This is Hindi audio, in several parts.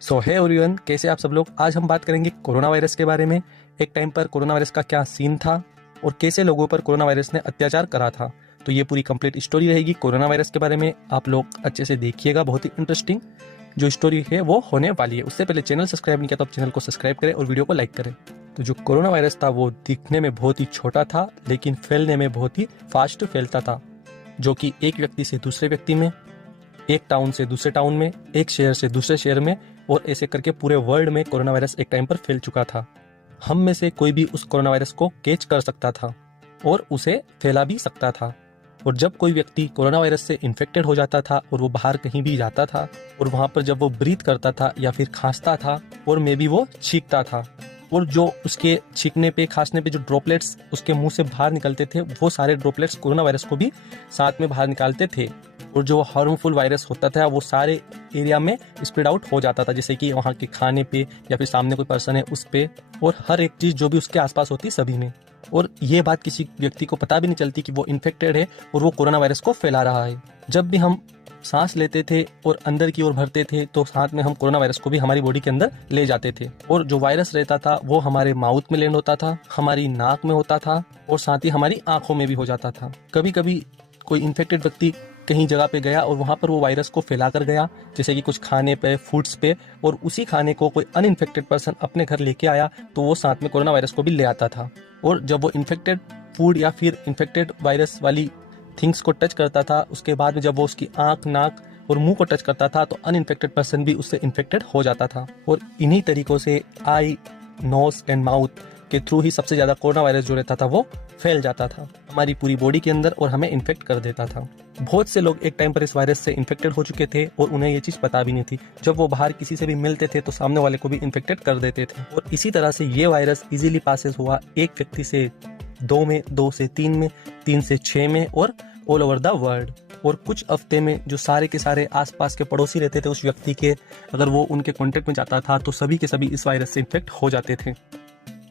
सो है एवरीवन, कैसे आप सब लोग। आज हम बात करेंगे कोरोना वायरस के बारे में। एक टाइम पर कोरोना वायरस का क्या सीन था और कैसे लोगों पर कोरोना वायरस ने अत्याचार करा था। तो ये पूरी कंप्लीट स्टोरी रहेगी कोरोना वायरस के बारे में। आप लोग अच्छे से देखिएगा, बहुत ही इंटरेस्टिंग जो स्टोरी है वो होने वाली है। उससे पहले चैनल सब्सक्राइब नहीं किया तो आप चैनल को सब्सक्राइब करें और वीडियो को लाइक करें। तो जो कोरोना वायरस था वो दिखने में बहुत ही छोटा था, लेकिन फैलने में बहुत ही फास्ट फैलता था, जो कि एक व्यक्ति से दूसरे व्यक्ति में, एक टाउन से दूसरे टाउन में, एक शहर से दूसरे शहर में, और ऐसे करके पूरे वर्ल्ड में कोरोना वायरस एक टाइम पर फैल चुका था। हम में से कोई भी उस कोरोना वायरस को कैच कर सकता था और उसे फैला भी सकता था। और जब कोई व्यक्ति कोरोना वायरस से इन्फेक्टेड हो जाता था और वो बाहर कहीं भी जाता था और वहां पर जब वो ब्रीथ करता था या फिर खांसता था और मे बी वो छींकता था, और जो उसके छींकने पे खांसने पे जो ड्रॉपलेट्स उसके मुंह से बाहर निकलते थे, वो सारे ड्रॉपलेट्स कोरोना वायरस को भी साथ में बाहर निकालते थे। और जो हार्मफुल वायरस होता था वो सारे एरिया में स्प्रेड आउट हो जाता था, जैसे कि वहाँ के खाने पे या फिर सामने कोई पर्सन है उस पे, और हर एक चीज़ जो भी उसके आसपास होती सभी में। और ये बात किसी व्यक्ति को पता भी नहीं चलती कि वो इन्फेक्टेड है और वो कोरोना वायरस को फैला रहा है। जब भी हम सांस लेते थे और अंदर की ओर भरते थे तो साथ में हम कोरोना वायरस को भी हमारी बॉडी के अंदर ले जाते थे। और जो वायरस रहता था वो हमारे माउथ में लैंड होता था, हमारी नाक में होता था और साथ ही हमारी आंखों में भी हो जाता था। कभी कभी कोई इन्फेक्टेड व्यक्ति कहीं जगह पे गया और वहां पर वो वायरस को फैला कर गया, जैसे कि कुछ खाने पे, फूड्स पे, और उसी खाने को कोई अनइन्फेक्टेड पर्सन अपने घर लेके आया तो वो साथ में कोरोना वायरस को भी ले आता था। और जब वो इन्फेक्टेड फूड या फिर इन्फेक्टेड वायरस वाली थिंग्स को टच करता था, उसके बाद में जब वो उसकी आंख, नाक और मुंह को टच करता था तो अनइन्फेक्टेड पर्सन भी उससे इन्फेक्टेड हो जाता था। और इन्हीं तरीकों से आई, नोज एंड माउथ के थ्रू ही सबसे ज्यादा कोरोना वायरस जो रहता था वो फैल जाता था हमारी पूरी बॉडी के अंदर और हमें इन्फेक्ट कर देता था। बहुत से लोग एक टाइम पर इस वायरस से इन्फेक्टेड हो चुके थे और उन्हें ये चीज पता भी नहीं थी। जब वो बाहर किसी से भी मिलते थे तो सामने वाले को भी इन्फेक्टेड कर देते थे। और इसी तरह से ये वायरस इजीली पासेस हुआ एक व्यक्ति से 2 में, 2 से 3 में, 3 से 6 में और ऑल ओवर द वर्ल्ड। और कुछ हफ्ते में जो सारे के सारे आसपास के पड़ोसी रहते थे उस व्यक्ति के, अगर वो उनके कांटेक्ट में जाता था तो सभी के सभी इस वायरस से इन्फेक्ट हो जाते थे।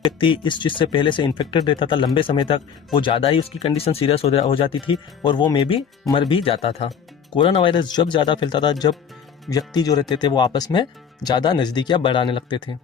व्यक्ति इस चीज से पहले से इन्फेक्टेड रहता था लंबे समय तक, वो ज्यादा ही उसकी कंडीशन सीरियस हो जाती थी और वो मे भी मर भी जाता था। कोरोना वायरस जब ज्यादा फैलता था जब व्यक्ति जो रहते थे वो आपस में ज्यादा नजदीकियां बढ़ाने लगते थे।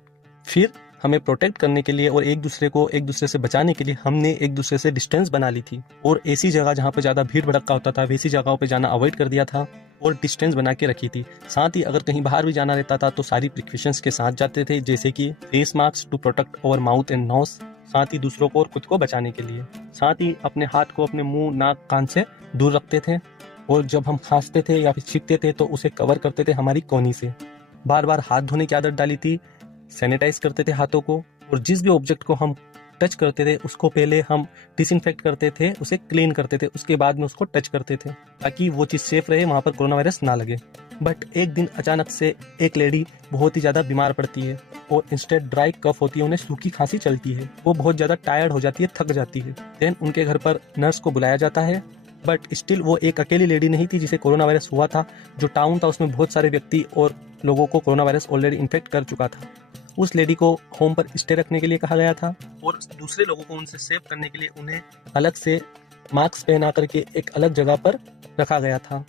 फिर हमें प्रोटेक्ट करने के लिए और एक दूसरे से बचाने के लिए हमने एक दूसरे से डिस्टेंस बना ली थी और ऐसी जगह जहाँ पे ज्यादा भीड़ भड़का होता था वैसी जगहों पे जाना अवॉइड कर दिया था और डिस्टेंस बना के रखी थी। साथ ही अगर कहीं बाहर भी जाना रहता था तो सारी प्रिकॉशंस के साथ जाते थे, जैसे कि face mask to protect our mouth and nose, साथ ही दूसरों को और खुद को बचाने के लिए। साथ ही अपने हाथ को अपने मुंह, नाक, कान से दूर रखते थे और जब हम खांसते थे या फिर छींकते थे तो उसे कवर करते थे हमारी कोहनी से। बार बार हाथ धोने की आदत डाली थी, सैनिटाइज करते थे हाथों को, और जिस भी ऑब्जेक्ट को हम टच करते थे उसको पहले हम डिसइंफेक्ट करते थे, उसे क्लीन करते थे, उसके बाद में उसको टच करते थे ताकि वो चीज़ सेफ रहे, वहाँ पर कोरोना वायरस ना लगे। बट एक दिन अचानक से एक लेडी बहुत ही ज़्यादा बीमार पड़ती है और इंस्टेड ड्राई कफ होती है, उन्हें सूखी खांसी चलती है, वो बहुत ज़्यादा टायर्ड हो जाती है, थक जाती है। देन उनके घर पर नर्स को बुलाया जाता है, बट स्टिल वो एक अकेली लेडी नहीं थी जिसे कोरोना वायरस हुआ था। जो टाउन था उसमें बहुत सारे व्यक्ति और लोगों को कोरोना वायरस ऑलरेडी इन्फेक्ट कर चुका था। उस लेडी को होम पर स्टे रखने के लिए कहा गया था और दूसरे लोगों को उनसे सेव करने के लिए उन्हें अलग से मास्क पहना करके एक अलग जगह पर रखा गया था।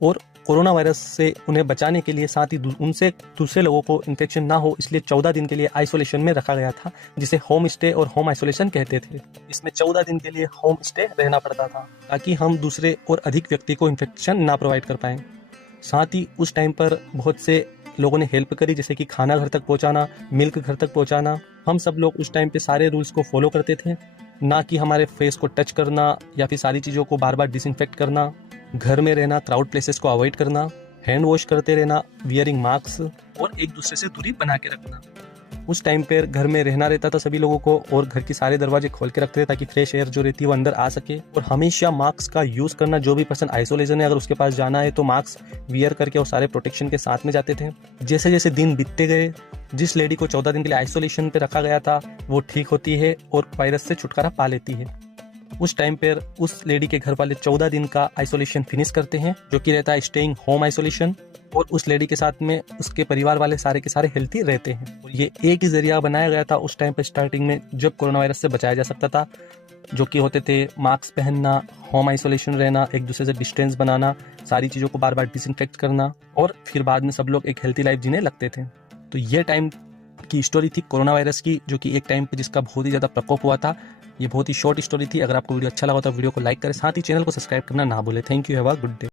और कोरोना वायरस से उन्हें बचाने के लिए साथ ही उनसे दूसरे लोगों को इन्फेक्शन ना हो इसलिए 14 दिन के लिए आइसोलेशन में रखा गया था, जिसे होम स्टे और होम आइसोलेशन कहते थे। इसमें 14 दिन के लिए होम स्टे रहना पड़ता था ताकि हम दूसरे और अधिक व्यक्ति को इन्फेक्शन ना प्रोवाइड कर पाए। साथ ही उस टाइम पर बहुत से लोगों ने हेल्प करी, जैसे कि खाना घर तक पहुंचाना, मिल्क घर तक पहुंचाना। हम सब लोग उस टाइम पे सारे रूल्स को फॉलो करते थे, ना कि हमारे फेस को टच करना या फिर सारी चीज़ों को बार बार डिसइंफेक्ट करना, घर में रहना, क्राउड प्लेसेस को अवॉइड करना, हैंड वॉश करते रहना, वियरिंग मास्क और एक दूसरे से दूरी बना के रखना। उस टाइम पर घर में रहना रहता था सभी लोगों को और घर के सारे दरवाजे खोल के रखते थे ताकि फ्रेश एयर जो रहती है वो अंदर आ सके। और हमेशा मास्क का यूज करना, जो भी पर्सन आइसोलेशन है अगर उसके पास जाना है तो मास्क वियर करके और सारे प्रोटेक्शन के साथ में जाते थे। जैसे जैसे दिन बीतते गए, जिस लेडी को 14 दिन के लिए आइसोलेशन पे रखा गया था वो ठीक होती है और वायरस से छुटकारा पा लेती है। उस टाइम पर उस लेडी के घर वाले 14 दिन का आइसोलेशन फिनिश करते हैं, जो कि रहता है स्टेइंग होम आइसोलेशन, और उस लेडी के साथ में उसके परिवार वाले सारे के सारे हेल्थी रहते हैं। और ये एक ही जरिया बनाया गया था उस टाइम पर स्टार्टिंग में जब कोरोना वायरस से बचाया जा सकता था, जो कि होते थे मास्क पहनना, होम आइसोलेशन रहना, एक दूसरे से डिस्टेंस बनाना, सारी चीज़ों को बार बार डिसइंफेक्ट करना, और फिर बाद में सब लोग एक हेल्थी लाइफ जीने लगते थे। तो ये टाइम की स्टोरी थी कोरोना वायरस की, जो कि एक टाइम पे जिसका बहुत ही ज़्यादा प्रकोप हुआ था। ये बहुत ही शॉर्ट स्टोरी थी। अगर आपको वीडियो अच्छा लगा तो वीडियो को लाइक करें, साथ ही चैनल को सब्सक्राइब करना ना भूलें। Thank you, have a good day.